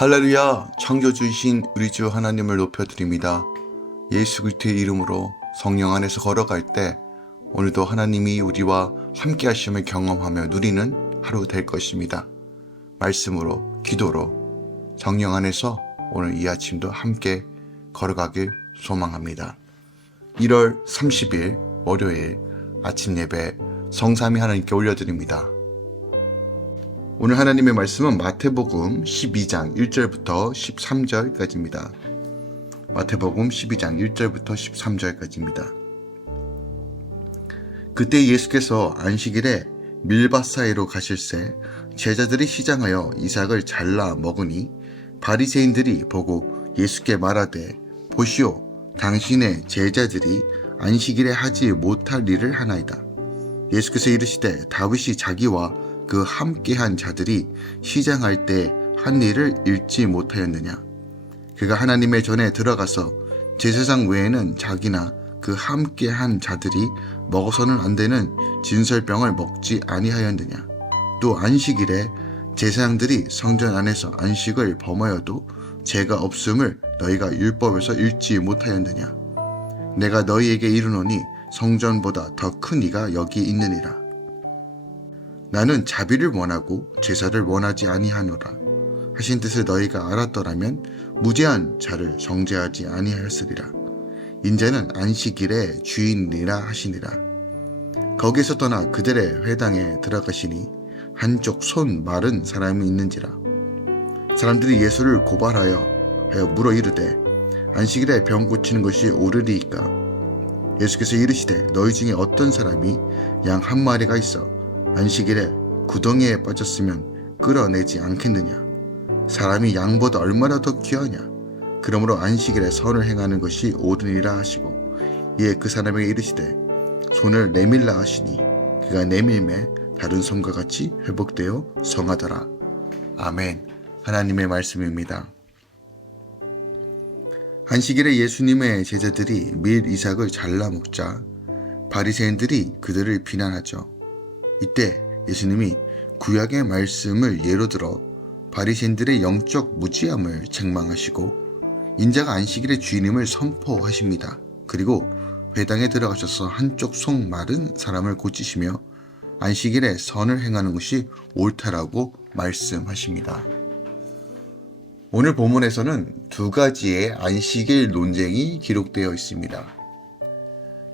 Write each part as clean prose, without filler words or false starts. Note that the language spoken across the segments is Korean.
할렐루야, 창조주이신 우리 주 하나님을 높여드립니다. 예수 그리스도의 이름으로 성령 안에서 걸어갈 때 오늘도 하나님이 우리와 함께 하심을 경험하며 누리는 하루 될 것입니다. 말씀으로, 기도로 성령 안에서 오늘 이 아침도 함께 걸어가길 소망합니다. 1월 30일 월요일 아침 예배 성삼위 하나님께 올려드립니다. 오늘 하나님의 말씀은 마태복음 12장 1절부터 13절까지입니다. 마태복음 12장 1절부터 13절까지입니다. 그때 예수께서 안식일에 밀밭 사이로 가실새 제자들이 시장하여 이삭을 잘라 먹으니 바리새인들이 보고 예수께 말하되 보시오, 당신의 제자들이 안식일에 하지 못할 일을 하나이다. 예수께서 이르시되 다윗이 자기와 그 함께한 자들이 시장할 때 한 일을 잃지 못하였느냐. 그가 하나님의 전에 들어가서 제사장 외에는 자기나 그 함께한 자들이 먹어서는 안 되는 진설병을 먹지 아니하였느냐. 또 안식일에 제사장들이 성전 안에서 안식을 범하여도 죄가 없음을 너희가 율법에서 읽지 못하였느냐. 내가 너희에게 이르노니 성전보다 더 큰 이가 여기 있느니라. 나는 자비를 원하고 제사를 원하지 아니하노라 하신 뜻을 너희가 알았더라면 무죄한 자를 정죄하지 아니하였으리라. 인자는 안식일의 주인이라 하시니라. 거기서 떠나 그들의 회당에 들어가시니 한쪽 손 마른 사람이 있는지라. 사람들이 예수를 고발하여 물어 이르되 안식일에 병 고치는 것이 옳으리이까. 예수께서 이르시되 너희 중에 어떤 사람이 양 한 마리가 있어 안식일에 구덩이에 빠졌으면 끌어내지 않겠느냐. 사람이 양보다 얼마나 더 귀하냐. 그러므로 안식일에 선을 행하는 것이 옳으니라 하시고 이에 그 사람에게 이르시되 손을 내밀라 하시니 그가 내밀매 다른 손과 같이 회복되어 성하더라. 아멘. 하나님의 말씀입니다. 안식일에 예수님의 제자들이 밀 이삭을 잘라 먹자 바리새인들이 그들을 비난하죠. 이때 예수님이 구약의 말씀을 예로 들어 바리새인들의 영적 무지함을 책망하시고 인자가 안식일의 주인임을 선포하십니다. 그리고 회당에 들어가셔서 한쪽 속 마른 사람을 고치시며 안식일에 선을 행하는 것이 옳다라고 말씀하십니다. 오늘 본문에서는 두 가지의 안식일 논쟁이 기록되어 있습니다.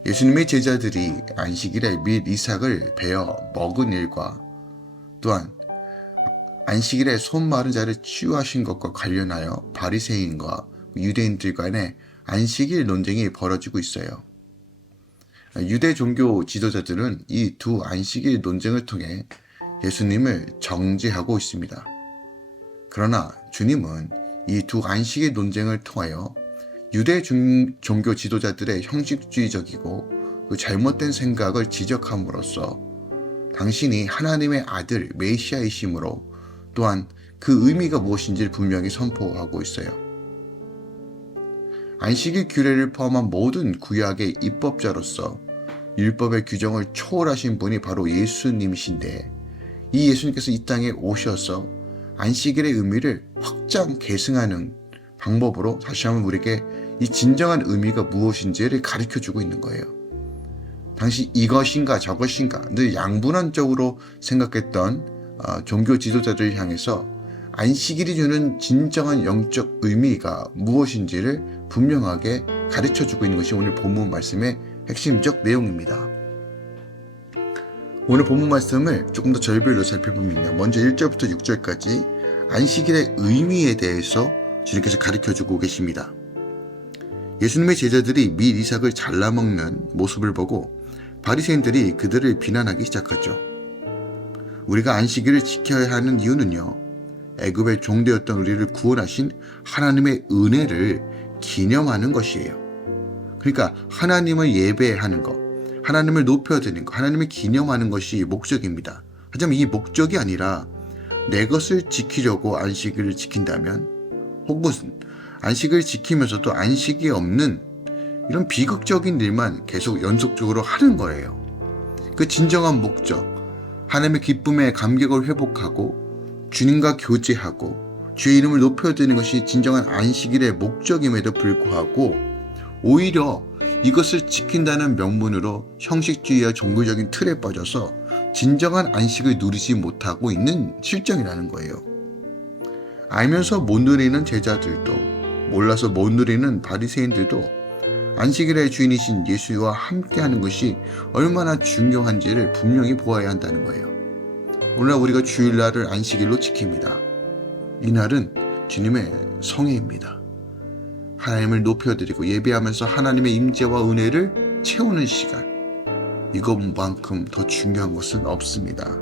예수님의 제자들이 안식일에 밀 이삭을 베어 먹은 일과 또한 안식일에 손 마른 자를 치유하신 것과 관련하여 바리새인과 유대인들 간의 안식일 논쟁이 벌어지고 있어요. 유대 종교 지도자들은 이 두 안식일 논쟁을 통해 예수님을 정죄하고 있습니다. 그러나 주님은 이 두 안식일 논쟁을 통하여 유대 종교 지도자들의 형식주의적이고 잘못된 생각을 지적함으로써 당신이 하나님의 아들 메시아이심으로 또한 그 의미가 무엇인지를 분명히 선포하고 있어요. 안식일 규례를 포함한 모든 구약의 입법자로서 율법의 규정을 초월하신 분이 바로 예수님이신데 이 예수님께서 이 땅에 오셔서 안식일의 의미를 확장 계승하는 방법으로 다시 한번 우리에게 이 진정한 의미가 무엇인지를 가르쳐주고 있는 거예요. 당시 이것인가 저것인가 늘 양분한적으로 생각했던 종교 지도자들을 향해서 안식일이 주는 진정한 영적 의미가 무엇인지를 분명하게 가르쳐주고 있는 것이 오늘 본문 말씀의 핵심적 내용입니다. 오늘 본문 말씀을 조금 더 절별로 살펴보면요. 먼저 1절부터 6절까지 안식일의 의미에 대해서 주님께서 가르쳐주고 계십니다. 예수님의 제자들이 밀 이삭을 잘라 먹는 모습을 보고 바리새인들이 그들을 비난하기 시작하죠. 우리가 안식일을 지켜야 하는 이유는요, 애굽의 종되었던 우리를 구원하신 하나님의 은혜를 기념하는 것이에요. 그러니까 하나님을 예배하는 것, 하나님을 높여드리는 것, 하나님을 기념하는 것이 목적입니다. 하지만 이 목적이 아니라 내 것을 지키려고 안식일을 지킨다면 혹은 안식을 지키면서도 안식이 없는 이런 비극적인 일만 계속 연속적으로 하는 거예요. 그 진정한 목적, 하나님의 기쁨의 감격을 회복하고 주님과 교제하고 주의 이름을 높여드리는 것이 진정한 안식일의 목적임에도 불구하고 오히려 이것을 지킨다는 명분으로 형식주의와 종교적인 틀에 빠져서 진정한 안식을 누리지 못하고 있는 실정이라는 거예요. 알면서 못 누리는 제자들도, 몰라서 못 누리는 바리새인들도 안식일의 주인이신 예수와 함께하는 것이 얼마나 중요한지를 분명히 보아야 한다는 거예요. 오늘날 우리가 주일날을 안식일로 지킵니다. 이날은 주님의 성회입니다. 하나님을 높여드리고 예배하면서 하나님의 임재와 은혜를 채우는 시간, 이것만큼 더 중요한 것은 없습니다.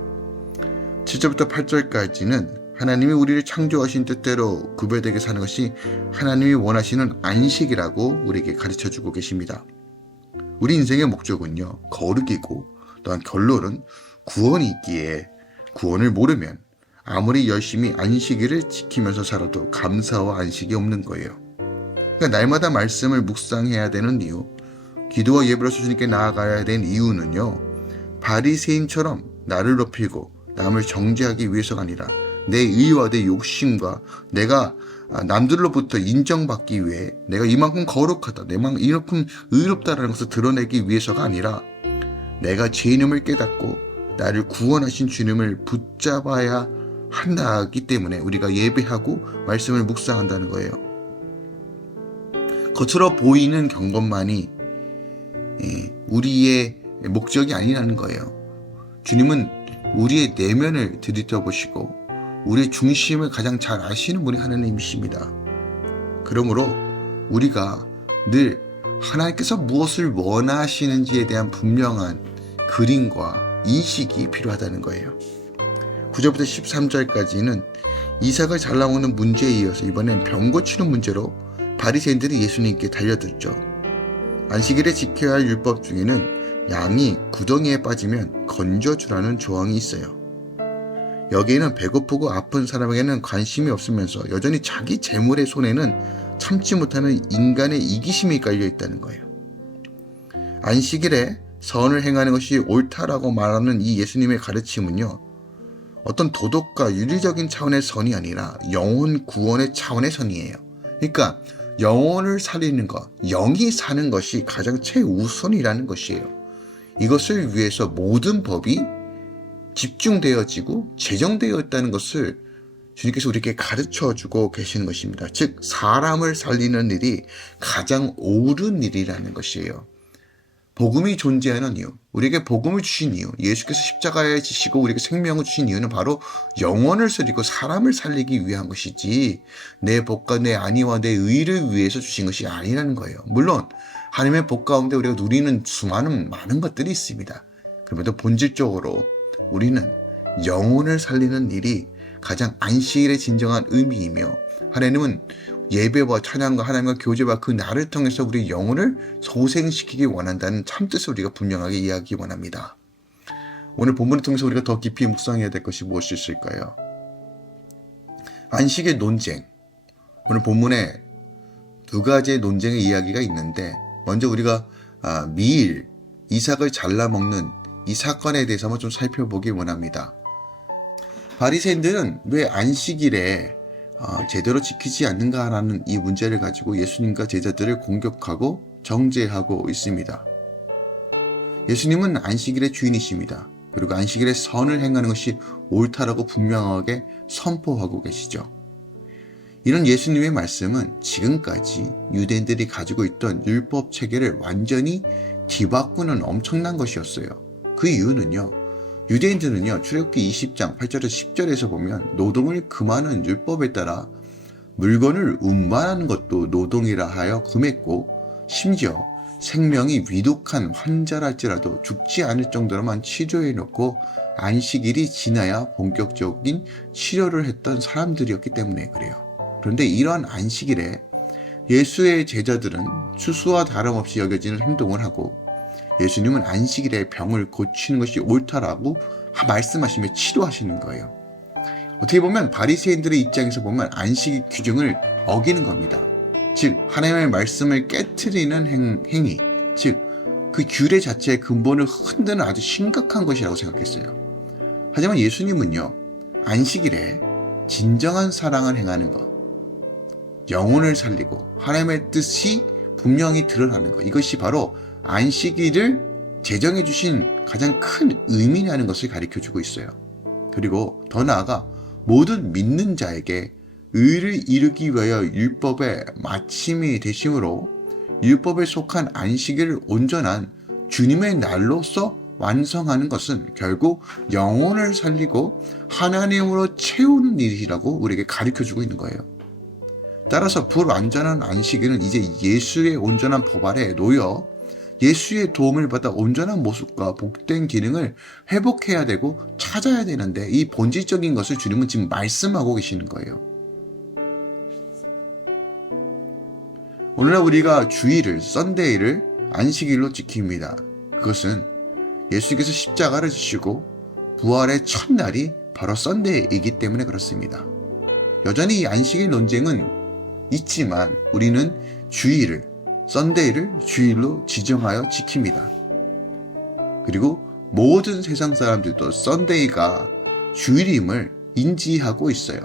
7절부터 8절까지는 하나님이 우리를 창조하신 뜻대로 구별되게 사는 것이 하나님이 원하시는 안식이라고 우리에게 가르쳐주고 계십니다. 우리 인생의 목적은요, 거룩이고 또한 결론은 구원이 있기에 구원을 모르면 아무리 열심히 안식일을 지키면서 살아도 감사와 안식이 없는 거예요. 그러니까 날마다 말씀을 묵상해야 되는 이유, 기도와 예배로 주님께 나아가야 되는 이유는요, 바리새인처럼 나를 높이고 남을 정죄하기 위해서가 아니라 내 의와 내 욕심과 내가 남들로부터 인정받기 위해 내가 이만큼 거룩하다, 내가 이만큼 의롭다라는 것을 드러내기 위해서가 아니라 내가 죄인임을 깨닫고 나를 구원하신 주님을 붙잡아야 한다기 때문에 우리가 예배하고 말씀을 묵상한다는 거예요. 겉으로 보이는 경건만이 우리의 목적이 아니라는 거예요. 주님은 우리의 내면을 들여다보시고 우리의 중심을 가장 잘 아시는 분이 하나님이십니다. 그러므로 우리가 늘 하나님께서 무엇을 원하시는지에 대한 분명한 그림과 인식이 필요하다는 거예요. 9절부터 13절까지는 이삭을 잘라 먹는 문제에 이어서 이번엔 병 고치는 문제로 바리새인들이 예수님께 달려들죠. 안식일에 지켜야 할 율법 중에는 양이 구덩이에 빠지면 건져주라는 조항이 있어요. 여기에는 배고프고 아픈 사람에게는 관심이 없으면서 여전히 자기 재물의 손에는 참지 못하는 인간의 이기심이 깔려 있다는 거예요. 안식일에 선을 행하는 것이 옳다라고 말하는 이 예수님의 가르침은요, 어떤 도덕과 윤리적인 차원의 선이 아니라 영혼 구원의 차원의 선이에요. 그러니까 영혼을 살리는 것, 영이 사는 것이 가장 최우선이라는 것이에요. 이것을 위해서 모든 법이 집중되어지고 제정되어 있다는 것을 주님께서 우리에게 가르쳐주고 계시는 것입니다. 즉 사람을 살리는 일이 가장 옳은 일이라는 것이에요. 복음이 존재하는 이유, 우리에게 복음을 주신 이유, 예수께서 십자가에 지시고 우리에게 생명을 주신 이유는 바로 영혼을 살리고 사람을 살리기 위한 것이지 내 복과 내 안위와 내 의를 위해서 주신 것이 아니라는 거예요. 물론 하나님의 복 가운데 우리가 누리는 많은 것들이 있습니다. 그럼에도 본질적으로 우리는 영혼을 살리는 일이 가장 안식일의 진정한 의미이며 하나님은 예배와 찬양과 하나님과 교제와 그 날을 통해서 우리 영혼을 소생시키기 원한다는 참뜻을 우리가 분명하게 이해하기 원합니다. 오늘 본문을 통해서 우리가 더 깊이 묵상해야 될 것이 무엇이 있을까요? 안식의 논쟁. 오늘 본문에 두 가지의 논쟁의 이야기가 있는데 먼저 우리가 미일, 이삭을 잘라 먹는 이 사건에 대해서 한번 좀 살펴보기 원합니다. 바리새인들은 왜 안식일에 제대로 지키지 않는가라는 이 문제를 가지고 예수님과 제자들을 공격하고 정죄하고 있습니다. 예수님은 안식일의 주인이십니다. 그리고 안식일에 선을 행하는 것이 옳다라고 분명하게 선포하고 계시죠. 이런 예수님의 말씀은 지금까지 유대인들이 가지고 있던 율법 체계를 완전히 뒤바꾸는 엄청난 것이었어요. 그 이유는요, 유대인들은요, 출애굽기 20장 8절에서 10절에서 보면 노동을 금하는 율법에 따라 물건을 운반하는 것도 노동이라 하여 금했고 심지어 생명이 위독한 환자랄지라도 죽지 않을 정도로만 치료해 놓고 안식일이 지나야 본격적인 치료를 했던 사람들이었기 때문에 그래요. 그런데 이러한 안식일에 예수의 제자들은 추수와 다름없이 여겨지는 행동을 하고 예수님은 안식일에 병을 고치는 것이 옳다라고 말씀하시며 치료하시는 거예요. 어떻게 보면 바리새인들의 입장에서 보면 안식일 규정을 어기는 겁니다. 즉 하나님의 말씀을 깨트리는 행위, 즉 그 규례 자체의 근본을 흔드는 아주 심각한 것이라고 생각했어요. 하지만 예수님은요, 안식일에 진정한 사랑을 행하는 것, 영혼을 살리고 하나님의 뜻이 분명히 드러나는 것, 이것이 바로 안식일을 제정해 주신 가장 큰 의미라는 것을 가르쳐주고 있어요. 그리고 더 나아가 모든 믿는 자에게 의를 이루기 위하여 율법의 마침이 되심으로 율법에 속한 안식일을 온전한 주님의 날로서 완성하는 것은 결국 영혼을 살리고 하나님으로 채우는 일이라고 우리에게 가르쳐주고 있는 거예요. 따라서 불완전한 안식일은 이제 예수의 온전한 법 아래에 놓여 예수의 도움을 받아 온전한 모습과 복된 기능을 회복해야 되고 찾아야 되는데, 이 본질적인 것을 주님은 지금 말씀하고 계시는 거예요. 오늘날 우리가 주일을, 썬데이를 안식일로 지킵니다. 그것은 예수께서 십자가를 지시고 부활의 첫날이 바로 썬데이이기 때문에 그렇습니다. 여전히 이 안식일 논쟁은 있지만 우리는 주일을, 썬데이를 주일로 지정하여 지킵니다. 그리고 모든 세상 사람들도 썬데이가 주일임을 인지하고 있어요.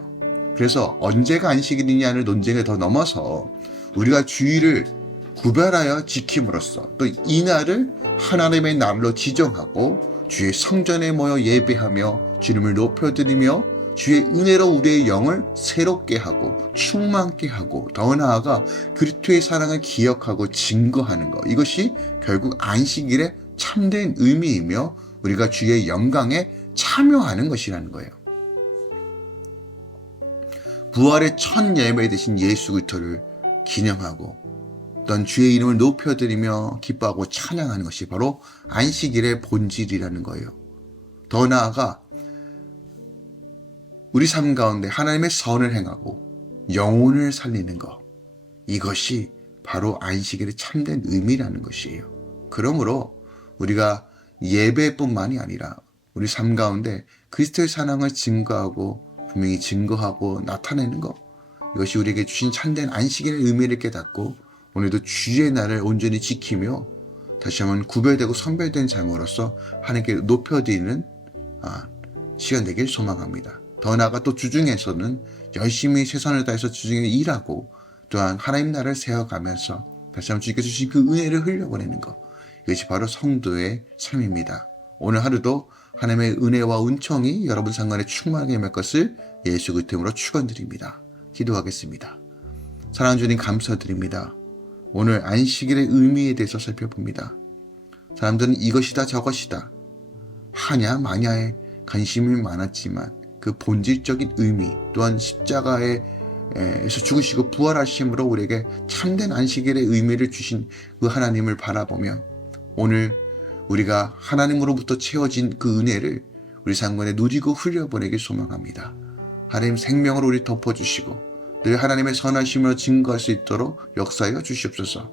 그래서 언제가 안식일이냐는 논쟁에 더 넘어서 우리가 주일을 구별하여 지킴으로써 또 이날을 하나님의 날로 지정하고 주의 성전에 모여 예배하며 주님을 높여드리며 주의 은혜로 우리의 영을 새롭게 하고 충만케 하고 더 나아가 그리스도의 사랑을 기억하고 증거하는 것, 이것이 결국 안식일의 참된 의미이며 우리가 주의 영광에 참여하는 것이라는 거예요. 부활의 첫 예배 되신 예수 그리스도를 기념하고 어떤 주의 이름을 높여드리며 기뻐하고 찬양하는 것이 바로 안식일의 본질이라는 거예요. 더 나아가 우리 삶 가운데 하나님의 선을 행하고 영혼을 살리는 것, 이것이 바로 안식일의 참된 의미라는 것이에요. 그러므로 우리가 예배뿐만이 아니라 우리 삶 가운데 그리스도의 사랑을 증거하고 분명히 증거하고 나타내는 것, 이것이 우리에게 주신 참된 안식일의 의미를 깨닫고 오늘도 주의 날을 온전히 지키며 다시 한번 구별되고 선별된 삶으로서 하나님께 높여드리는 시간 되길 소망합니다. 더 나아가 또 주중에서는 열심히 최선을 다해서 주중에 일하고 또한 하나님 나라를 세워가면서 다시 한번 주님께서 주신 그 은혜를 흘려보내는 것, 이것이 바로 성도의 삶입니다. 오늘 하루도 하나님의 은혜와 은총이 여러분 상관에 충만하게 임할 것을 예수 그리스도 이름으로 축원드립니다. 기도하겠습니다. 사랑하는 주님 감사드립니다. 오늘 안식일의 의미에 대해서 살펴봅니다. 사람들은 이것이다 저것이다 하냐 마냐에 관심이 많았지만 그 본질적인 의미 또한 십자가에서 죽으시고 부활하심으로 우리에게 참된 안식일의 의미를 주신 그 하나님을 바라보며 오늘 우리가 하나님으로부터 채워진 그 은혜를 우리 상관에 누리고 흘려보내길 소망합니다. 하나님 생명으로 우리 덮어주시고 늘 하나님의 선하심으로 증거할 수 있도록 역사하여 주시옵소서.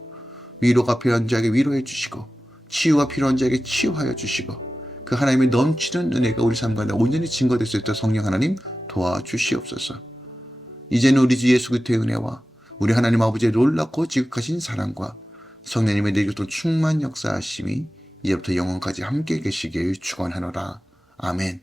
위로가 필요한 자에게 위로해 주시고 치유가 필요한 자에게 치유하여 주시고 그 하나님의 넘치는 은혜가 우리 삶 가운데 온전히 증거될 수 있도록 성령 하나님 도와주시옵소서. 이제는 우리 주 예수 그리스도의 은혜와 우리 하나님 아버지의 놀랍고 지극하신 사랑과 성령님의 내리고 충만 역사하심이 이제부터 영원까지 함께 계시길 축원하노라. 아멘.